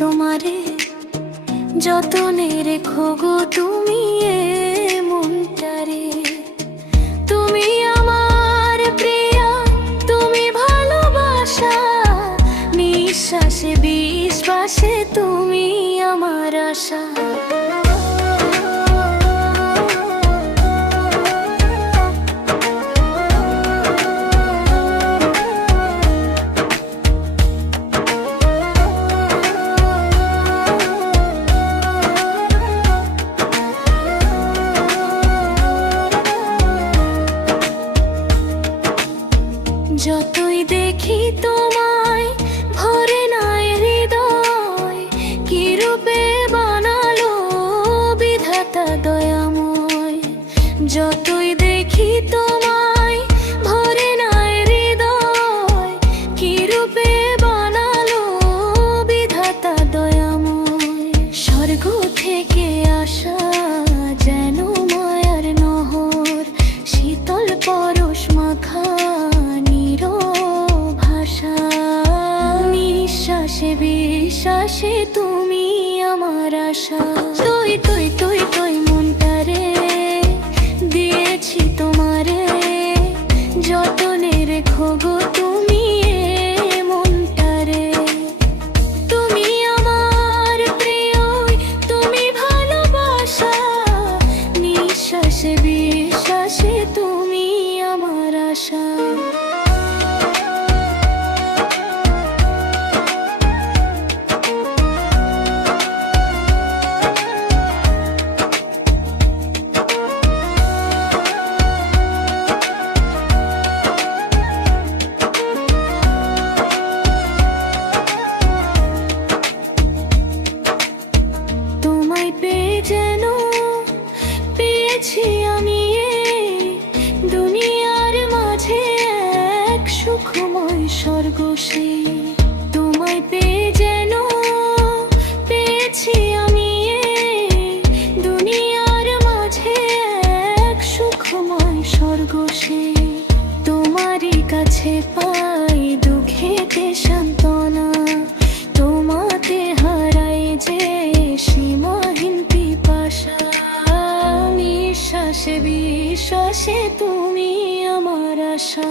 তোমারে, যতনে রেখো গো তুমি এ মনটারে। তুমি আমার প্রিয়া, তুমি ভালোবাসা, নিঃশ্বাসে বিশ্বাসে তুমি আমার আশা। যতই দেখি তোমায় ভরে নাই হৃদয়, কি রূপে বানালো বিধাতা দয়াময়। যতই দেখি তোমায় ভরে নাই হৃদয়, কি রূপে বানালো বিধাতা দয়াময়। স্বর্গ থেকে আসা যেন মায়ার নহর, শীতল পরশ মাখা নিঃশ্বাসে বিশ্বাসে তুমি আমার আশা। তুই তুই তুই তুই মনটারে দিয়েছি তোমারে, যতনে রেখো গো তুমি এ মনটারে। তুমি আমার প্রিয়, তুমি ভালোবাসা, নিঃশ্বাসে বিশ্বাসে তুমি আমার আশা। যেন পেয়েছি আমি দুনিয়ার মাঝে এক সুখময় স্বর্গ, সে তোমায় পেয়ে যেন পেয়েছি আমি দুনিয়ার মাঝে এক সুখময় স্বর্গ, সে তোমারই কাছে পাই দুঃখেতে সান্ত্বনা, তোমাতে হারাই যে সীমাহীন পিপাসা। নিঃশ্বাসে বিশ্বাসে তুমি আমার আশা।